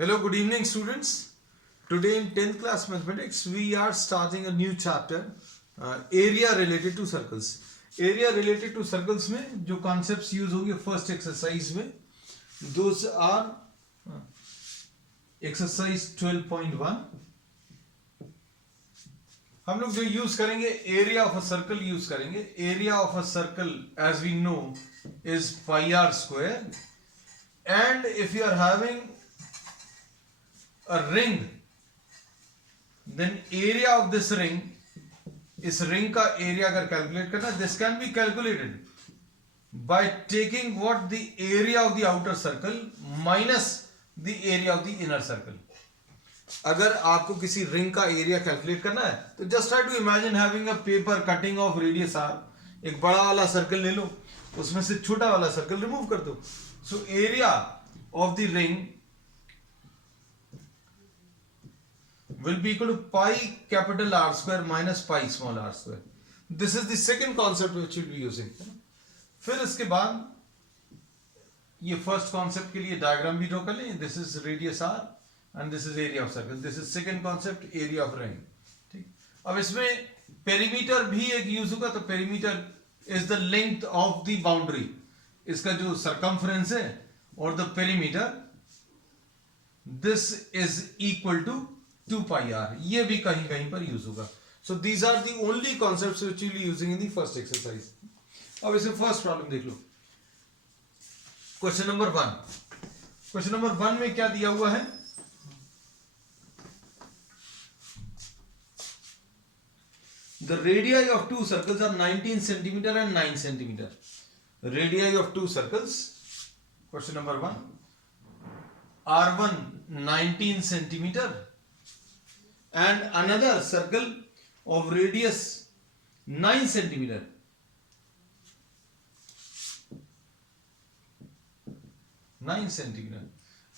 Hello, good evening, students. Today in 10th class mathematics, we are starting a new chapter, area related to circles. Area related to circles में जो concepts use होंगे first exercise में, those are exercise 12.1. हम लोग जो use करेंगे area of a circle use करेंगे. Area of a circle as we know is pi r square, and if you are having a ring, then area of this ring, इस ring का area अगर calculate करना, this can be calculated by taking what the area of the outer circle minus the area of the inner circle. अगर आपको किसी ring का area calculate करना है तो just try to imagine having a paper cutting of radius r. एक बड़ा वाला सर्कल ले लो, उसमें से छोटा वाला सर्कल रिमूव कर दो. So area of the ring will be equal to pi capital R square minus pi small r square. This is the second concept which we'll be using. फिर इसके बाद ये फर्स्ट कॉन्सेप्ट के लिए diagram भी draw कर लें. This is radius r and this is area of circle. This is second concept, area of ring. ठीक. अब इसमें पेरीमीटर भी एक यूज होगा. तो perimeter is the length of the boundary. इसका जो सरकमफ्रेंस है और the perimeter, this is equal to 2 pi r. ये भी कहीं कहीं पर यूज होगा. So these are the only concepts which we will be using in the first exercise. अब इसे फर्स्ट प्रॉब्लम देख लो. Question number 1. क्वेश्चन नंबर 1 में क्या दिया हुआ है? The radii of two circles are 19 centimeter and 9 centimeter. Radii of two circles. Question number 1. R1 19 centimeter and another circle of radius 9 centimeter.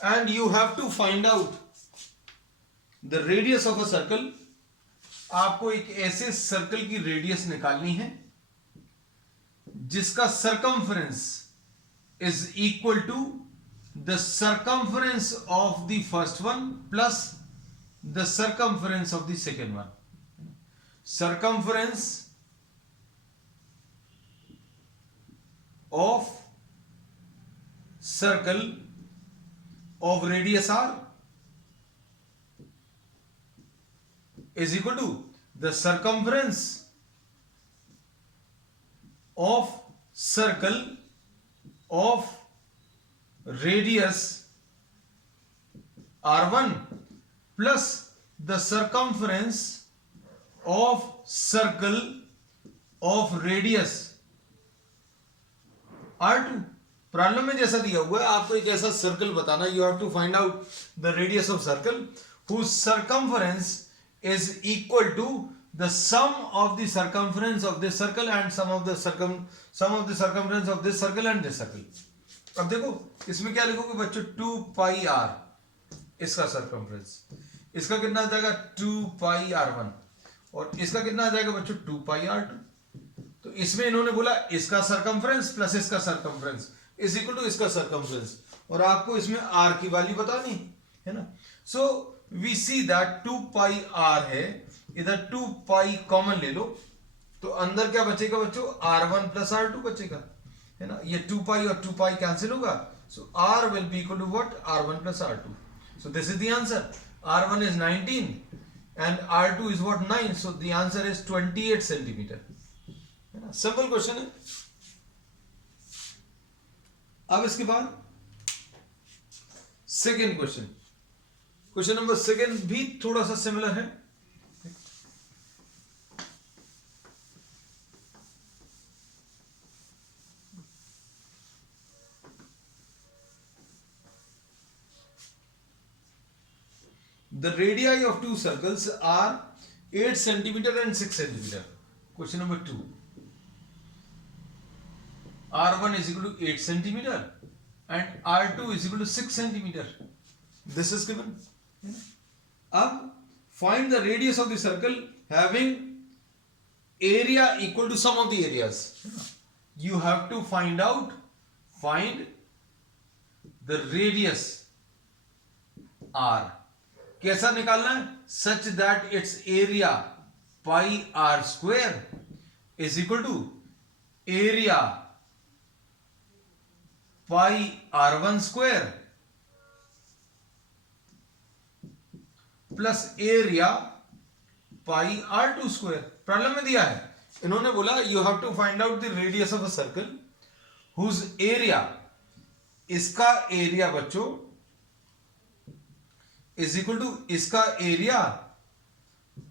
And you have to find out the radius of a circle. आपको एक ऐसे circle की radius निकालनी है जिसका circumference is equal to the circumference of the first one plus the circumference of the second one. Circumference of circle of radius r is equal to the circumference of circle of radius r1 plus the circumference of circle of radius r2. Problem में जैसा दिया हुआ है, आपको एक ऐसा circle बताना. You have to find out the radius of circle whose circumference is equal to the sum of the circumference of this circle and sum of the circumference of this circle and this circle. अब देखो इसमें क्या लिखोगे बच्चों? 2 pi r इसका circumference. इसका कितना आ जाएगा? 2 pi r1. और इसका कितना आ जाएगा बच्चों? 2 pi r2. तो इसमें इन्होंने बोला इसका circumference प्लस इसका circumference is equal to इसका circumference, और आपको इसमें r की वैल्यू बतानी है ना. सो we see that 2 pi r है, इधर 2 pi कॉमन ले लो तो अंदर क्या बचेगा बच्चों? r1 प्लस r2 बचेगा, है ना. ये 2 pi और 2 pi कैंसिल होगा. सो r will be equal to what? r1 plus r2. so this is the answer. r1 is 19 and r2 is what? 9. so the answer is 28 centimeter. है ना. Simple question है. अब इसके बाद सेकेंड क्वेश्चन. क्वेश्चन नंबर 2 भी थोड़ा सा similar है. The radii of two circles are 8 centimeter and 6 centimeter. Question number 2. R1 is equal to 8 centimeter and R2 is equal to 6 centimeter. This is given. अब find the radius of the circle having area equal to sum of the areas. You have to find out find the radius r। कैसा निकालना है? Such that it's area pi r square is equal to area pi r1 square plus area pi r2 square. Problem में दिया है, इन्होंने बोला you have to find out the radius of a circle whose area, इसका area बच्चों is equal to इसका area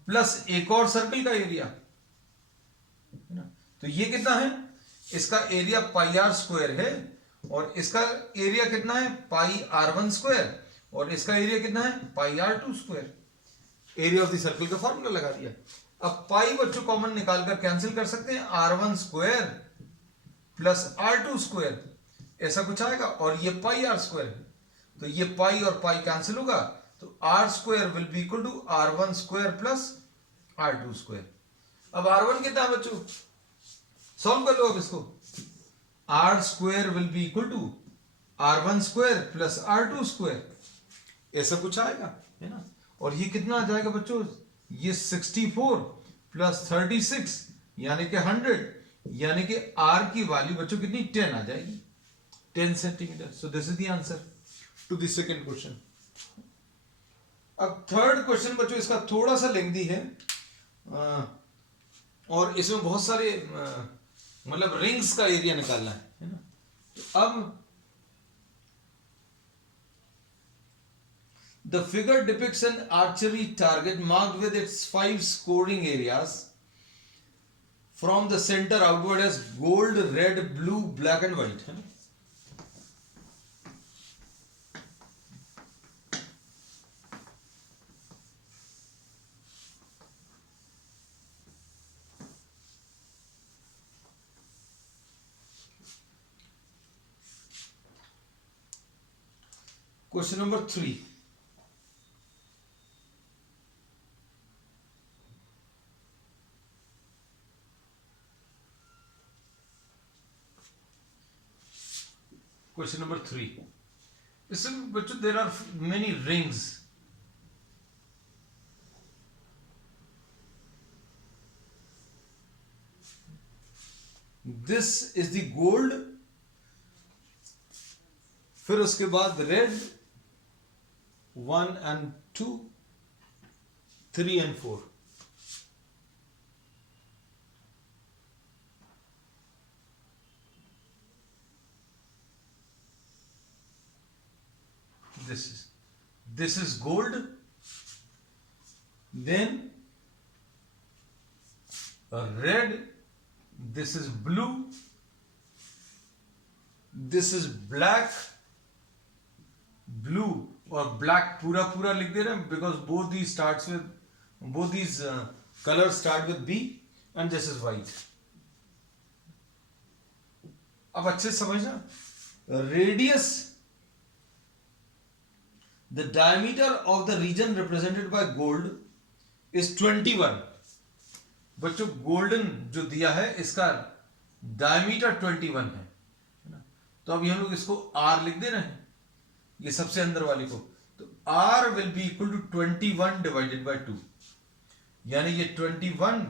plus एक और सर्कल का एरिया, है ना। तो ये कितना है? इसका एरिया पाई आर स्क्वायर है और इसका एरिया कितना है? पाई r1 स्क्वायर और इसका एरिया कितना है? पाई r2 square. Area of the circle का फॉर्मूला लगा दिया। अब पाई बच्चों कॉमन निकालकर कैंसिल कर सकते हैं, r1 square plus r2 square ऐसा कुछ आएगा और ये पाई आर स्क्वायर है, तो ये पाई और पाई कैंसिल होगा, तो r square will be equal to r1 square plus r2 square. अब r1 कितना है बच्चों? सॉल्व कर लो अब इसको। r square will be equal to r1 square plus r2 square ऐसा कुछ आएगा, है ना। और ये कितना आ जाएगा बच्चों? ये 64 प्लस 36 यानी कि 100, यानी कि r की वैल्यू बच्चों कितनी? 10 आ जाएगी, 10 centimetre. So this is the answer to the second question. अब थर्ड क्वेश्चन बच्चों इसका थोड़ा सा लेंथी है और इसमें बहुत सारे मतलब रिंग्स का एरिया निकालना है ना। तो अब the figure depicts an archery target marked with its 5 scoring areas from the center outward as gold, red, blue, black and white, है ना। Question number 3. Question number 3. Listen, but there are many rings. This is the gold, फिर उसके बाद red 1 and 2, 3 and 4. This is gold, then red, this is blue, this is black, blue और black पूरा पूरा लिख दे रहे हैं because both these colors start with B and this is white. अब अच्छे से समझना, radius, the diameter of the region represented by gold is 21. बच्चों गोल्डन जो दिया है इसका डायमीटर 21 है ना। तो अब हम लोग इसको R लिख दे रहे हैं, ये सबसे अंदर वाली को, तो R will be equal to 21 divided by 2, यानी ये 21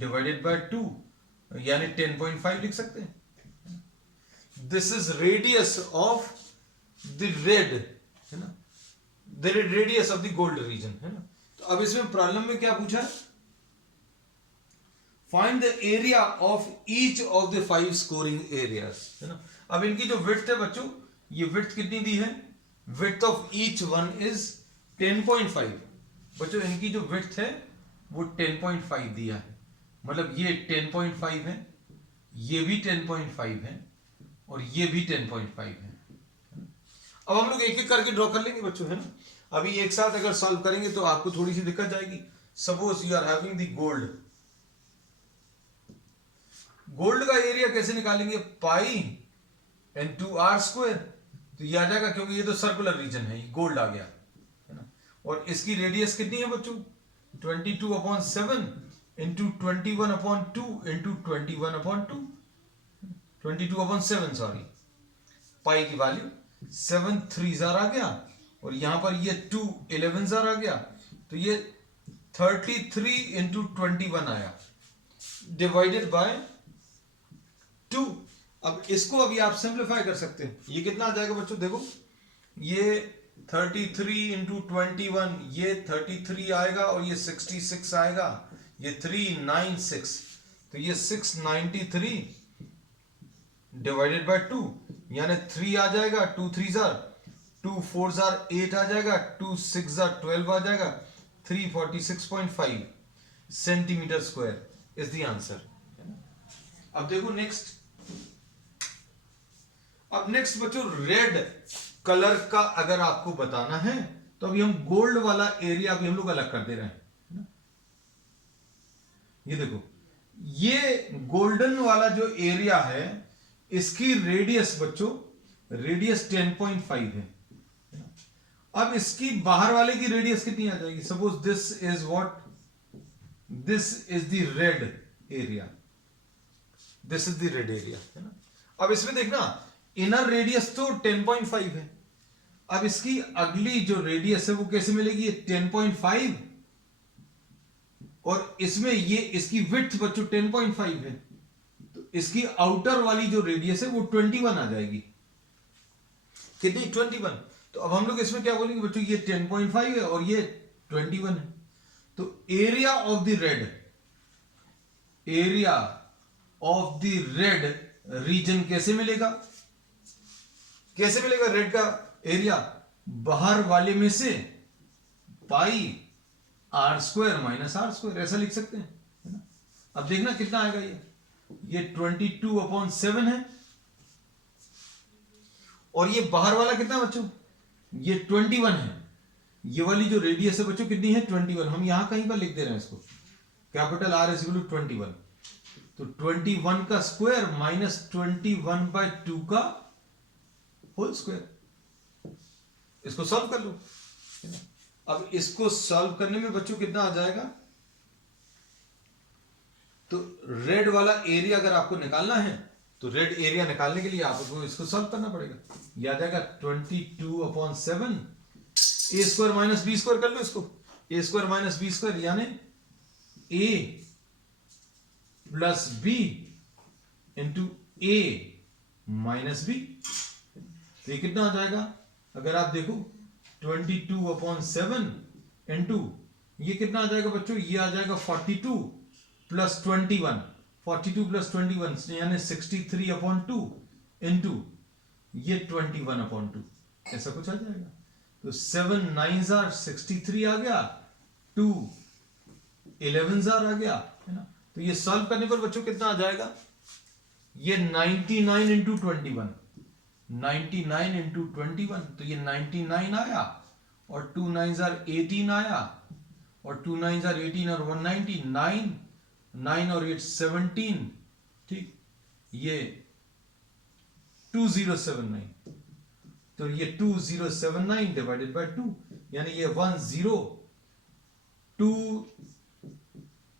डिवाइडेड बाय 2 यानी 10.5 लिख सकते हैं। This is radius of the red, है ना, the radius of the gold reason, है ना। तो अब इसमें प्रॉब्लम में क्या पूछा है? Find the area of each of the 5 scoring areas, है ना। अब इनकी जो विड्थ है बच्चों, ये विड्थ कितनी दी है? Width of each one is 10.5। बच्चों इनकी जो विड्थ है वो 10.5 दिया है, मतलब ये 10.5 है, ये भी 10.5 है और ये भी 10.5 है। अब हम लोग एक एक करके ड्रॉ कर लेंगे बच्चों, है ना। अभी एक साथ अगर सॉल्व करेंगे तो आपको थोड़ी सी दिक्कत जाएगी। Suppose you are having the gold, gold का एरिया कैसे निकालेंगे? पाई इनटू आर स्क्वायर, तो ये आ जाएगा क्योंकि ये तो सर्कुलर रीजन है, गोल्ड आ गया, है ना। और इसकी रेडियस कितनी है बच्चों? 22/7 इंटू 21/2 इंटू 21/2, 22/7 सॉरी, पाई की वैल्यू 7 3 आ गया और यहां पर ये 2 11 जार आ गया, तो ये 33 इंटू 21 आया डिवाइडेड बाय 2। अब इसको अभी आप सिंप्लीफाई कर सकते हैं, ये कितना आ जाएगा बच्चों, देखो ये 33 इंटू 21, ये 33 आएगा और ये 66 आएगा, ये 396, तो ये 693 डिवाइडेड बाय 2, यानी 3 आ जाएगा, 2 3 जार 2 4 जार 8 आ जाएगा, 2 6 जार 12 आ जाएगा, 346.5 centimetre square is the answer. अब देखो नेक्स्ट, अब नेक्स्ट बच्चों रेड कलर का अगर आपको बताना है तो अभी हम गोल्ड वाला एरिया अभी हम लोग अलग कर दे रहे हैं। ये देखो, ये गोल्डन वाला जो एरिया है इसकी रेडियस बच्चों, रेडियस 10.5 है। अब इसकी बाहर वाले की रेडियस कितनी आ जाएगी, suppose this is what, this is the red area, this is the red area, है ना। अब इसमें देखना इनर रेडियस तो 10.5 है, अब इसकी अगली जो रेडियस है वो कैसे मिलेगी, 10.5 और इसमें ये इसकी विड्थ बच्चों 10.5 है, तो इसकी आउटर वाली जो रेडियस है वो 21 आ जाएगी, कितनी 21। तो अब हम लोग इसमें क्या बोलेंगे बच्चों, ये 10.5 है और ये 21 है, तो area of the red, area of the red region कैसे मिलेगा, कैसे मिलेगा रेड का एरिया, बाहर वाले में से pi r square minus r square, ऐसा लिख सकते हैं, है ना। अब देखना कितना आएगा, ये 22/7 है और ये बाहर वाला कितना बच्चों, ये 21 है, ये वाली जो रेडियस है बच्चों कितनी है 21, हम यहां कहीं पर लिख दे रहे हैं इसको, capital R is equal to 21, तो 21 का स्क्वायर माइनस 21/2 का होल स्क्वायर, इसको सॉल्व कर लो। अब इसको सॉल्व करने में बच्चों कितना आ जाएगा, तो रेड वाला एरिया अगर आपको निकालना है तो रेड एरिया निकालने के लिए आपको इसको सॉल्व करना पड़ेगा, याद आएगा 22/7 ए स्क्वायर माइनस बी स्क्वायर कर लो इसको, ए स्क्वायर माइनस बी स्क्वायर यानी ए प्लस बी इंटू ए माइनस बी, तो ये कितना आ जाएगा, अगर आप देखो 22/7 इंटू ये कितना आ जाएगा बच्चों, ये आ जाएगा 42 प्लस 21, 42 प्लस 21 यानी 63/2 इंटू ये 21/2, ऐसा कुछ आ जाएगा, तो 7 9s are 63 आ गया, 2 11s आ गया, है ना। तो ये सॉल्व करने पर बच्चों कितना आ जाएगा, ये 99 इंटू 21, 99 इंटू 21, तो ये 99 आया और 2 9s are 18 आया और 2 9s are 18 और 199, 9 और 8 17, ठीक, ये 2079, तो ये 2079 डिवाइडेड बाय 2 यानी ये 10, 2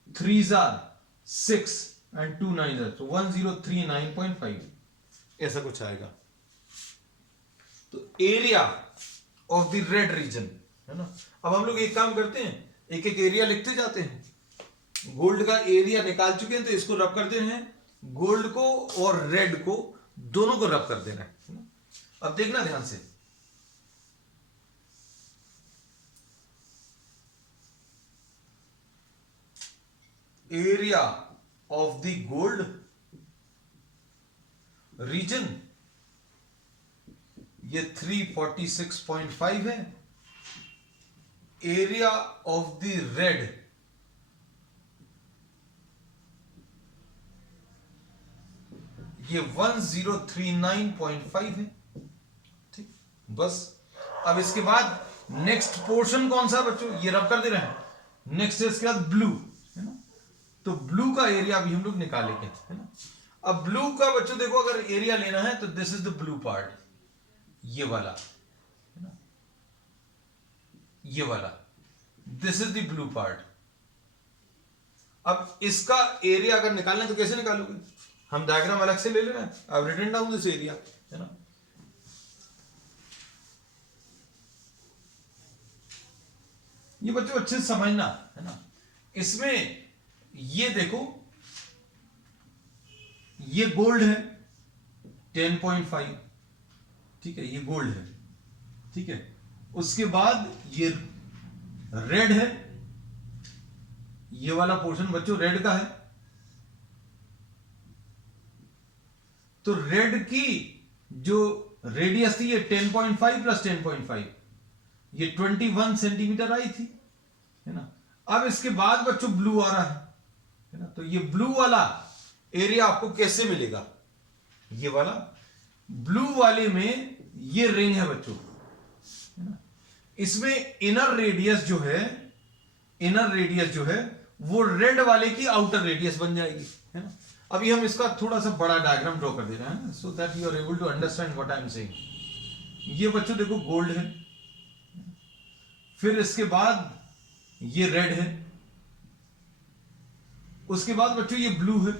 3s are 6 and 2 9s are, so 1039.5 ऐसा कुछ आएगा। तो area of the red region, है ना। अब हम लोग एक काम करते हैं, एक एक एरिया लिखते जाते हैं, गोल्ड का एरिया निकाल चुके हैं तो इसको रब करते हैं, गोल्ड को और रेड को दोनों को रब कर देना है ना। अब देखना ध्यान से, area of the gold reason ये 346.5 है, एरिया ऑफ द रेड ये 1039.5 है, ठीक। बस अब इसके बाद नेक्स्ट पोर्शन कौन सा बच्चों, ये रब कर दे रहे हैं, नेक्स्ट है इसके बाद ब्लू, है ना। तो ब्लू का एरिया भी हम लोग निकालेंगे, है ना। अब ब्लू का बच्चों देखो अगर एरिया लेना है तो this is the blue part, ये वाला, है ना, ये वाला, this is the blue part. अब इसका एरिया अगर निकालना है तो कैसे निकालोगे, हम डायग्राम अलग से ले लेना, अब रिटन डाउन दिस एरिया, है ना। ये बच्चों अच्छे से समझना है ना। इसमें ये देखो, ये गोल्ड है 10.5, ठीक है, ये गोल्ड है, ठीक है। उसके बाद ये रेड है, ये वाला पोर्शन बच्चों रेड का है। तो रेड की जो रेडियस थी ये 10.5 प्लस 10.5, ये 21 सेंटीमीटर आई थी, है ना। अब इसके बाद बच्चों ब्लू आ रहा है ना। तो ये ब्लू वाला एरिया आपको कैसे मिलेगा? ये वाला ब्लू वाले में ये रिंग है बच्चों, है ना। इसमें इनर रेडियस जो है, इनर रेडियस जो है वो रेड वाले की आउटर रेडियस बन जाएगी, है ना। अभी हम इसका थोड़ा सा बड़ा डायग्राम ड्रॉ कर दे रहे हैं so that you are able to understand what I am saying. ये बच्चों देखो गोल्ड है, फिर इसके बाद ये रेड है, उसके बाद बच्चों ये ब्लू है।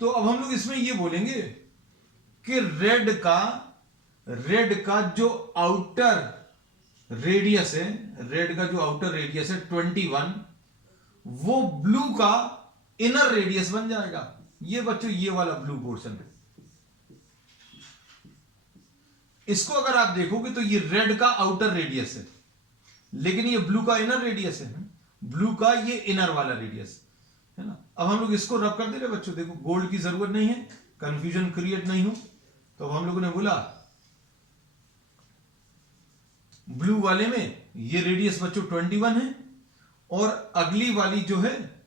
तो अब हम लोग इसमें ये बोलेंगे कि रेड का जो आउटर रेडियस है, रेड का जो आउटर रेडियस है 21, वो ब्लू का इनर रेडियस बन जाएगा। ये बच्चों ये वाला ब्लू पोर्शन है। इसको अगर आप देखोगे तो ये रेड का आउटर रेडियस है, लेकिन ये ब्लू का इनर रेडियस है, ब्लू का ये इनर वाला रेडियस, है ना। अब हम लोग इसको रब कर दे रहे बच्चों, देखो गोल्ड की जरूरत नहीं है, कंफ्यूजन क्रिएट नहीं हो। तो हम लोगों ने बोला ब्लू वाले में ये रेडियस बच्चों 21 है, और अगली वाली जो है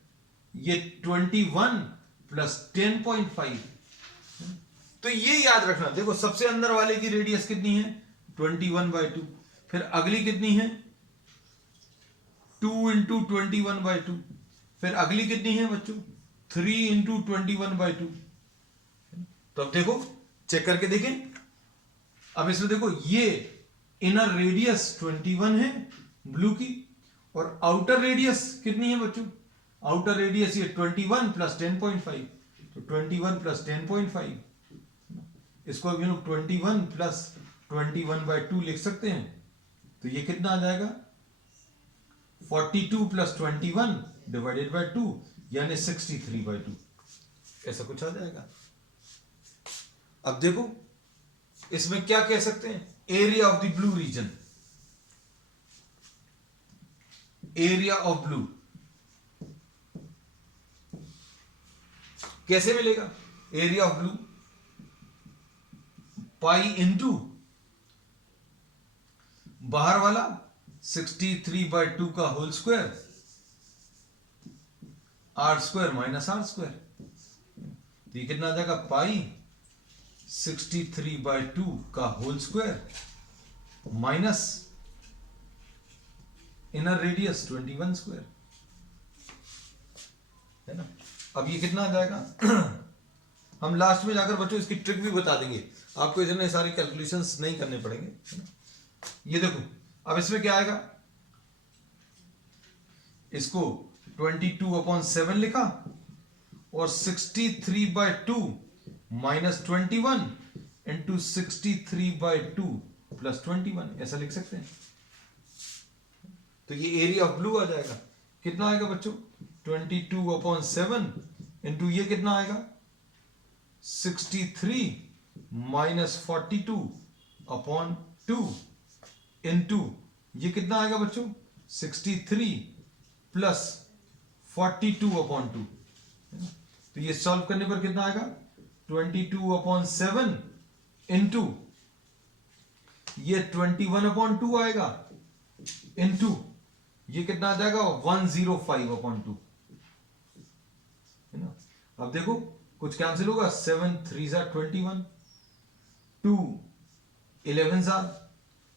ये 21 प्लस 10.5। तो ये याद रखना, देखो सबसे अंदर वाले की रेडियस कितनी है 21/2, फिर अगली कितनी है 2 इंटू 21/2, फिर अगली कितनी है बच्चों 3 इंटू 21/2। तो अब देखो चेक करके देखें, अब इसमें देखो ये इनर रेडियस 21 है ब्लू की, और आउटर रेडियस कितनी है बच्चों, आउटर रेडियस ये 21 प्लस 10.5, तो 21 प्लस 10.5, इसको अब 21 प्लस 21/2 लिख सकते हैं। तो ये कितना आ जाएगा 42 प्लस 21 डिवाइडेड बाय 2, यानी 63/2, ऐसा कुछ आ जाएगा। अब देखो इसमें क्या कह सकते हैं, area of the blue region, area of blue कैसे मिलेगा, area of blue pi into बाहर वाला 63/2 का whole square, r² minus r², तो ये कितना आ जाएगा पाई 63/2 का whole square minus inner radius 21², है ना। अब ये कितना आ जाएगा हम लास्ट में जाकर बच्चों इसकी ट्रिक भी बता देंगे आपको, इतने सारे कैलकुलेशंस नहीं करने पड़ेंगे, है ना। ये देखो अब इसमें क्या आएगा, इसको 22/7 लिखा, और 63/2 माइनस 21 इंटू 63/2 प्लस 21, ऐसा लिख सकते हैं। तो ये एरिया ऑफ ब्लू आ जाएगा, कितना आएगा बच्चों 22/7 इंटू ये कितना आएगा 63 माइनस 42/2 इंटू ये कितना आएगा बच्चों 63 प्लस 42/2, तो ये सॉल्व करने पर कितना आएगा 22/7 इंटू ये 21/2 आएगा, इंटू ये कितना आ जाएगा 105/2, है ना। अब देखो कुछ कैंसिल होगा, 7 3 21, 2 11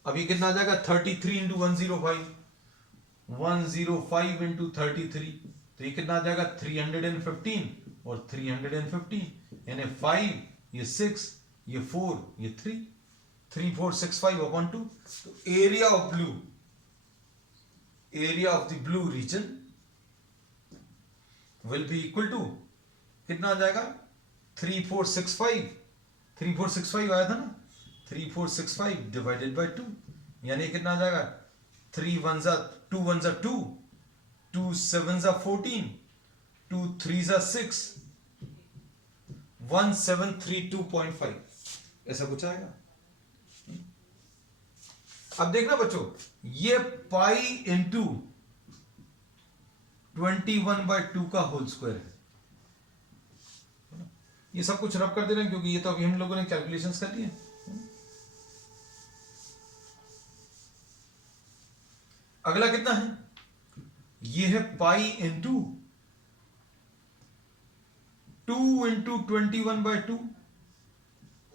अब ये कितना आ जाएगा 33 इंटू 105, 105 इंटू 33, तो ये कितना आ जाएगा 315 और 315, यानी 5 ये 6 ये 4 ये 3, 3465/2। तो area of blue, area of the blue region will be equal to कितना आ जाएगा 3465 आया था ना, 3465 डिवाइडेड बाय 2, यानी कितना आ जाएगा 3 1s are 2 1s are 2, 2 7s are 14, 2 3s are 6, 1732.5 ऐसा कुछ आएगा। अब देखना बच्चों, ये पाई इंटू 21/2 का होल स्क्वायर है। ये सब कुछ रब कर दे रहे हैं क्योंकि ये तो अभी हम लोगों ने कैलकुलेशंस कर लिए। अगला कितना है, ये है pi into 2 into 21/2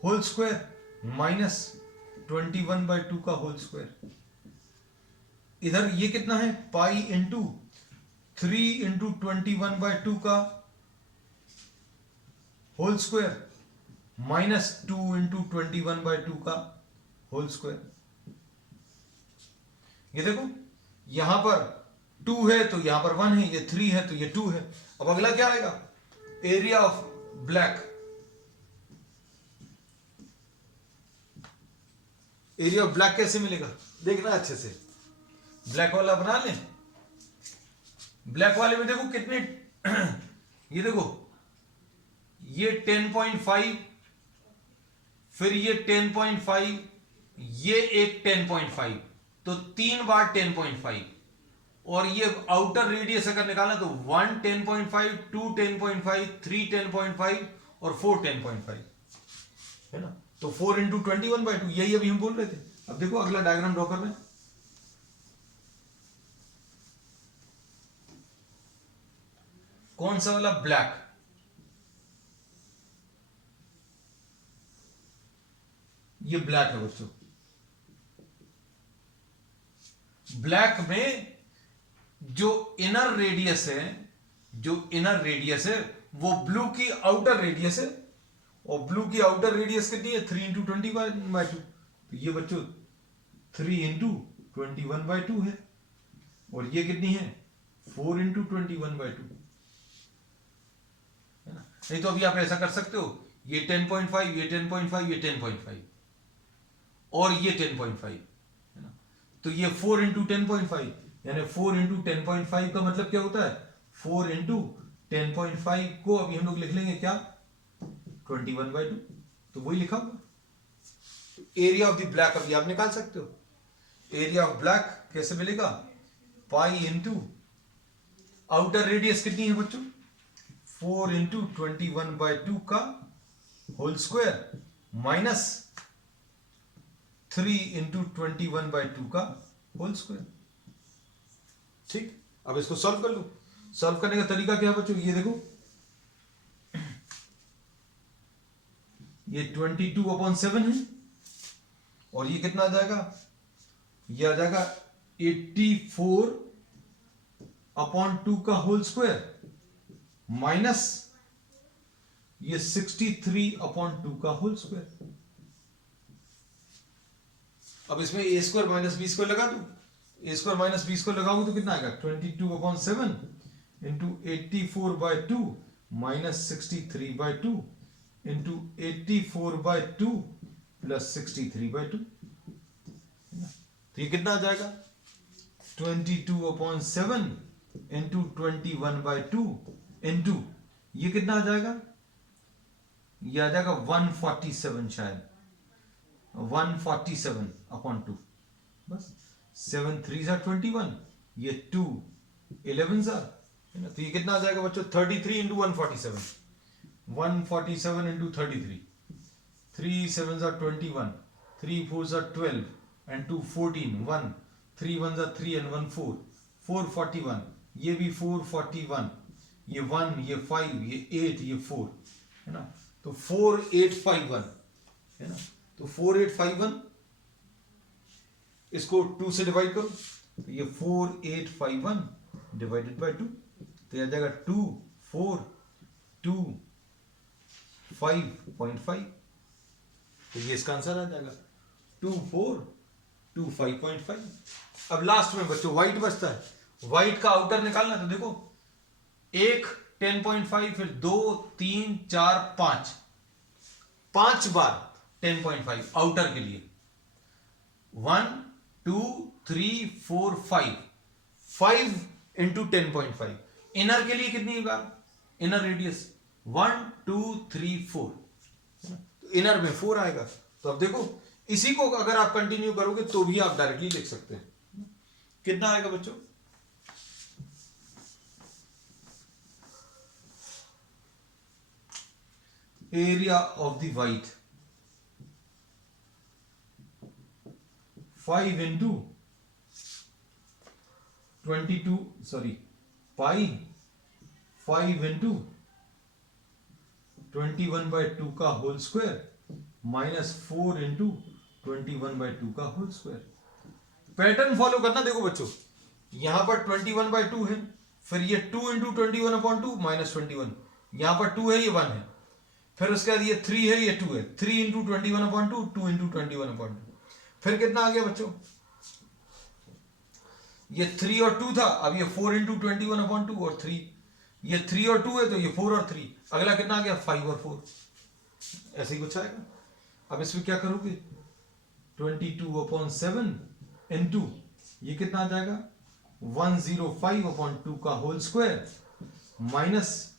whole square minus 21/2 का होल स्क्वायर। इधर ये कितना है, पाई इंटू 3 इंटू 21/2 का होल स्क्वायर माइनस 2 इंटू 21/2 का होल स्क्वायर। ये देखो यहां पर 2 है तो यहां पर 1 है, ये 3 है तो ये 2 है। अब अगला क्या आएगा, area of black. Area of black कैसे मिलेगा, देखना अच्छे से, ब्लैक वाला बना लें। ब्लैक वाले में देखो कितने ये देखो ये 10.5, फिर ये 10.5, ये एक 10.5, तो 3 बार 10.5, और ये आउटर रेडियस अगर निकालना तो 1 10.5, 2 10.5, 3 10.5 और 4 10.5 है ना। तो 4 इंटू 21/2, यही अभी हम बोल रहे थे। अब देखो अगला डायग्राम ड्रॉ कर रहे हैं। कौन सा वाला, ब्लैक। ये ब्लैक है बच्चों। ब्लैक में जो इनर रेडियस है, जो इनर रेडियस है वो ब्लू की आउटर रेडियस है, और ब्लू की आउटर रेडियस कितनी है, 3 इंटू 21/2। तो ये बच्चों 3 इंटू 21/2 है, और ये कितनी है, 4 इंटू 21/2 है ना। नहीं तो अभी आप ऐसा कर सकते हो, ये 10.5, ये 10.5, ये 10.5 और ये 10.5 है ना। तो ये 4 इंटू 10.5 यानी 4 इंटू 10.5 का मतलब क्या होता है, 4 इंटू 10.5 को अभी हम लोग लिख लेंगे क्या, 21/2। तो वही लिखा होगा। एरिया ऑफ द ब्लैक अभी आप निकाल सकते हो। एरिया ऑफ ब्लैक कैसे मिलेगा, पाई इंटू आउटर रेडियस कितनी है बच्चों, 4 इंटू 21/2 का होल स्क्वायर माइनस 3 इंटू 21/2 का होल स्क्वायर। ठीक, अब इसको सॉल्व कर लो। सॉल्व करने का तरीका क्या है बच्चों, ये देखो, ये 22/7 है, और ये कितना आ जाएगा, ये आ जाएगा 84/2 का होल स्क्वायर माइनस ये 63/2 का होल स्क्वायर। अब इसमें a square minus b square लगा दूं, a square minus b square लगाऊंगा तो कितना आएगा, 22/7 इंटू 84/2 माइनस 63/2 इंटू 84/2 प्लस 63/2। तो ये कितना आ जाएगा, 22/7 इंटू 21/2 इंटू ये कितना आ जाएगा, ये आ जाएगा 147, शायद 147/2। बस 7 3s are 21, ये 2 11s are है ना। तो ये कितना आ जाएगा बच्चों, 33 into 147, 147 into 33, 3 7s are 21, 3 4s are 12 and 2 14, 1 3 1s are 3 and 1 4, 441, ये भी 441, ये 1 ये 5 ये 8 ये 4 है ना। तो 4851 है ना। तो 4851 इसको 2 से डिवाइड करो, तो ये 4851 डिवाइडेड बाय 2, तो यह आ जाएगा 2 4 2 5.5। तो ये इसका आंसर आ जाएगा 2 4 2 5.5। अब लास्ट में बच्चों व्हाइट बचता है। व्हाइट का आउटर निकालना, तो देखो एक 10.5, फिर 2 3 4 5 बार 10.5 आउटर के लिए, 1 2 3 4 5 5 इंटू 10.5। इनर के लिए कितनी बार, इनर रेडियस 1 2 3 4, तो इनर में 4 आएगा। तो अब देखो इसी को अगर आप कंटिन्यू करोगे तो भी आप डायरेक्टली लिख सकते हैं। कितना आएगा बच्चों, area of the white 5 into 22, sorry pi 5 into 21/2 का होल स्क्वायर माइनस 4 इंटू 21/2 का होल स्क्वायर। पैटर्न फॉलो करना। देखो बच्चों यहां पर 21/2 है, फिर ये 2 इंटू 21/2 माइनस 21, यहां पर 2 है ये 1 है, फिर उसके बाद ये 3 है ये 2 है, 3 इंटू 21/2 2 इंटू 21/2, फिर कितना आ गया बच्चों, ये 3 और 2 था, अब ये 4 इंटू 21/2 और 3, ये 3 और 2 है तो ये 4 और 3, अगला कितना आ गया 5 और 4, ऐसे ही कुछ आएगा। अब इसमें क्या करोगे 22/7 इंटू ये कितना आ जाएगा 105/2 का होल स्क्वायर माइनस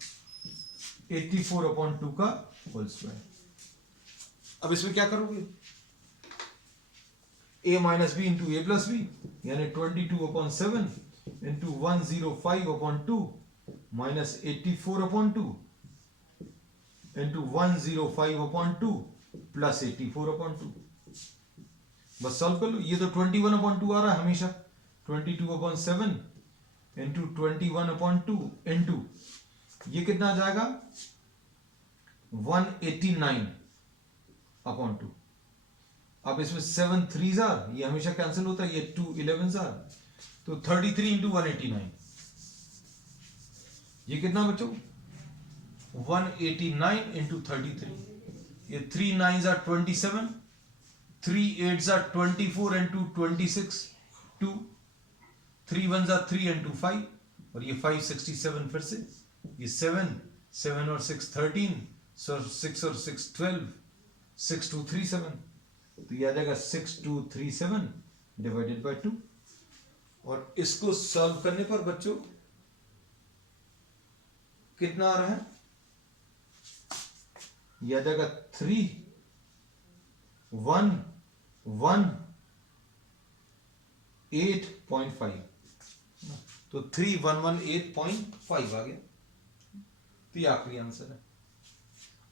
84/2 का होल स्क्वायर। अब इसमें क्या करोगे a minus b into a plus b, यानी 22/7 इंटू 105/2 माइनस 84/2 इंटू 105/2 प्लस 84/2। बस सॉल्व कर लो। ये तो 21/2 आ रहा है हमेशा, 22/7 इंटू 21/2 इंटू ये कितना आ जाएगा 189/2। अब इसमें 7 3s आर, ये हमेशा कैंसिल होता है, ये 2 11s आर, तो 33 इंटू 189, ये कितना बच्चों 189 इंटू 33, ये 3 9s are 27, 3 8s are 24 into 26 2, 3 1s are 3 into 5, और ये 5 67, फिर से ये 7 7 और 6 13, 6 और 6 12, 6237, तो ये आ जाएगा 6237 डिवाइडेड बाय 2। और इसको सॉल्व करने पर बच्चों कितना आ रहा है, ये आ जाएगा 3118.5, तो 3118.5 आ गया, तो ये आखिरी आंसर है।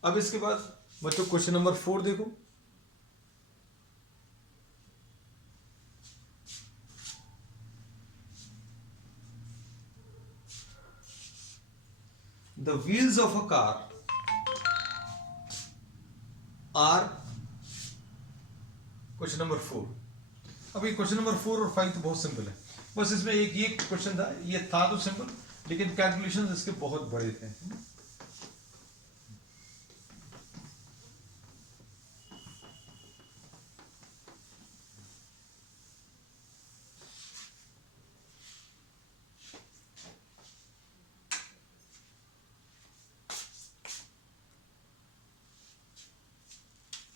अब इसके बाद बच्चों क्वेश्चन नंबर 4 देखो। The wheels of a car are, question number 4। अभी क्वेश्चन नंबर 4 और 5 तो बहुत सिंपल है, बस इसमें एक ये क्वेश्चन था, ये था तो सिंपल, लेकिन कैलकुलेशंस इसके बहुत बड़े थे।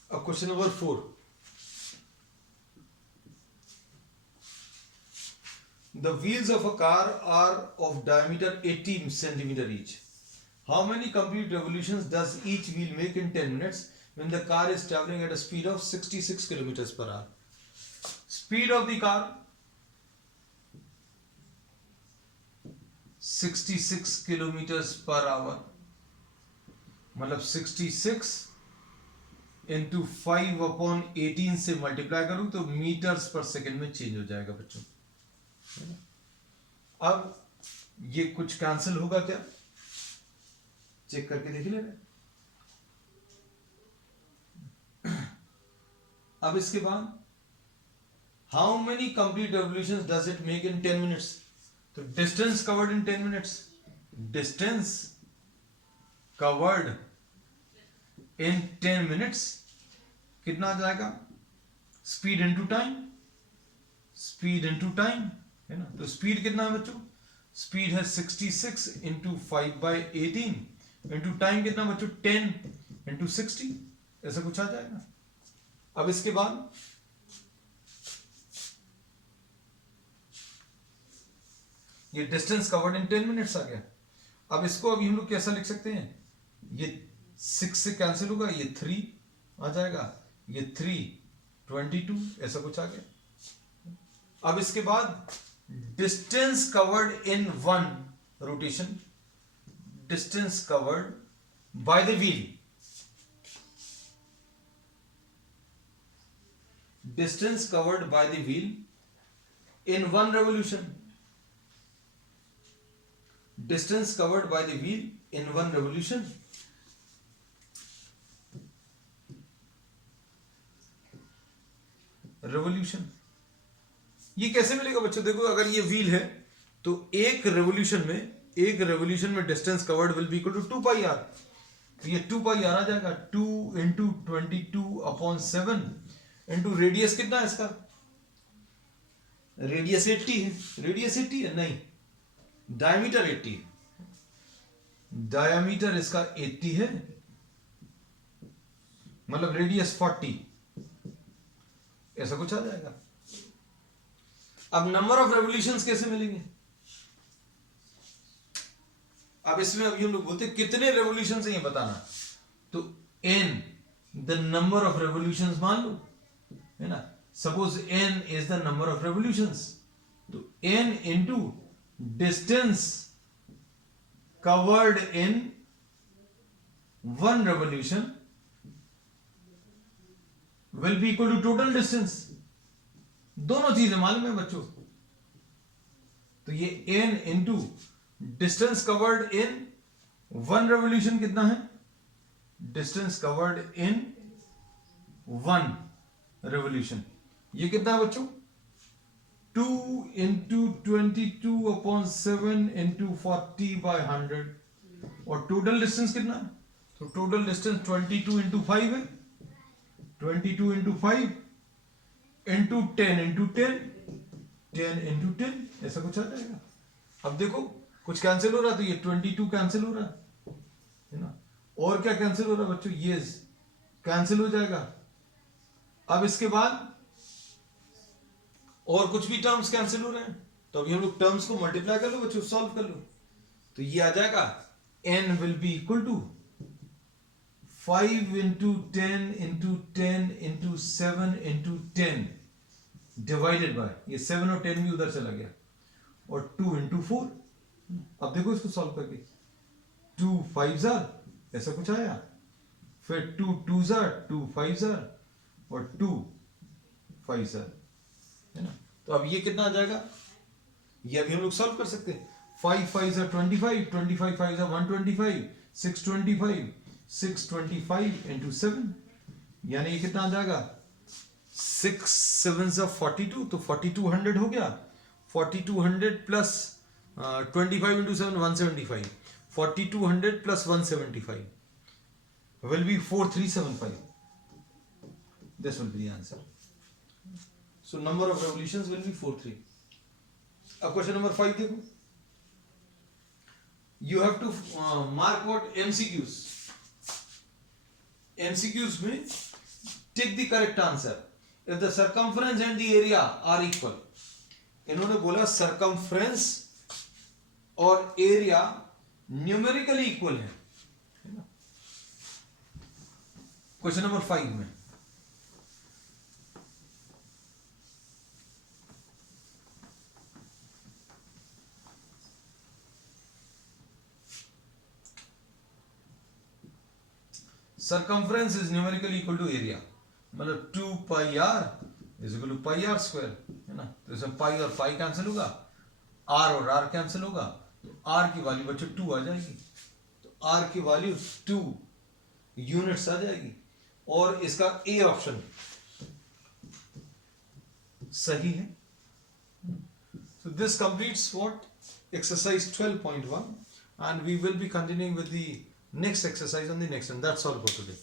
अब question number 4, the wheels of a car are of diameter 18 centimeter each. How many complete revolutions does each wheel make in 10 minutes when the car is traveling at a speed of 66 kilometers per hour? Speed of the car 66 kilometers per hour, मतलब 66 into 5/18 से multiply करूं तो metres पर second में change हो जाएगा बच्चों। अब ये कुछ कैंसिल होगा क्या, चेक करके देख ले। अब इसके बाद how many complete revolutions does it make in 10 minutes, तो distance covered in 10 minutes, distance covered in 10 minutes कितना आ जाएगा, speed into time, speed into time है ना, तो स्पीड कितना है बच्चों, स्पीड है 66 इंटू 5/18 इंटू टाइम कितना बच्चों 10 इंटू 60, ऐसा कुछ आ जाएगा। अब इसके बाद ये डिस्टेंस कवर्ड इन 10 मिनट्स आ गया। अब इसको अभी हम लोग कैसा लिख सकते हैं, ये 6 से कैंसिल होगा, ये 3 आ जाएगा, ये 3 22 ऐसा कुछ आ गया। अब इसके बाद distance covered in 1 rotation, distance covered by the wheel, distance covered by the wheel in 1 revolution, distance covered by the wheel in 1 revolution, revolution ये कैसे मिलेगा बच्चों, देखो अगर ये व्हील है तो एक रेवोल्यूशन में distance covered will be equal to 2 pi r, तो ये 2 पाई आर आ जाएगा, 2 इंटू 22/7 इंटू रेडियस कितना है इसका, रेडियस 80 है, रेडियस 80 है नहीं, डायमीटर 80 है, डायमीटर इसका 80 है, मतलब रेडियस 40 ऐसा कुछ आ जाएगा। अब नंबर ऑफ रेवोल्यूशंस कैसे मिलेंगे, अब इसमें अभी हम लोग बोलते हैं कितने रेवोल्यूशन है ये बताना, तो n the number of revolutions मान लो, है ना, suppose n is the number of revolutions, तो n into distance covered in 1 revolution will be equal to total distance, दोनों चीजें मालूम है बच्चों, तो ये n into distance covered in 1 revolution कितना है, डिस्टेंस कवर्ड इन 1 रेवोल्यूशन ये कितना है बच्चों, 2 इंटू 22/7 इंटू 40/100, और टोटल डिस्टेंस कितना है, तो टोटल डिस्टेंस 22 इंटू 5 है, 22 इंटू 5 इंटू 10 इंटू 10, 10 इंटू 10 ऐसा कुछ आ जाएगा। अब देखो कुछ कैंसिल हो रहा है, तो ये 22 कैंसिल हो रहा है ना, और क्या कैंसिल हो रहा है बच्चों, ये कैंसिल हो जाएगा। अब इसके बाद और कुछ भी टर्म्स कैंसिल हो रहे हैं, तो अभी हम लोग टर्म्स को मल्टीप्लाई कर लो बच्चों, सॉल्व कर लो, तो ये आ जाएगा n will be equal to 5 into 10 into 10 into 7 into 10 divided by, ये 7 और 10 भी उधर चला गया, और 2 इंटू 4, अब देखो इसको सॉल्व करके, 2 5 जार ऐसा कुछ आया, फिर 2 2 जार, 2 5 जार, और 2 5 जार, है ना, तो अब ये कितना आ जाएगा, ये अभी हम लोग सॉल्व कर सकते हैं, 5 5 जार 25, 25 5 जार 125, 625, 625 इंटू 7, यानी ये कितना आ जाएगा, 6 7 जार 42, तो 4200 हो गया, 4200 plus 25 into 7 175, 4200 plus 175 will be 4375, this will be the answer, so number of revolutions will be 43। अब क्वेश्चन नंबर 5 देखो, you have to mark what MCQs, MCQs में take the correct answer if the circumference and the area are equal, इन्होंने बोला circumference और area numerically equal है, question number 5 में, circumference is numerically equal to area, मतलब 2 pi r is equal to pi r square, है ना, तो इसमें पाई और पाई कैंसिल होगा, r और r कैंसिल होगा, तो r की वैल्यू बच्चों 2 आ जाएगी, तो r की वैल्यू 2 यूनिट्स आ जाएगी, और इसका ए ऑप्शन सही है। So this completes what exercise 12.1, and we will be continuing with the next exercise on the next one. That's all for today.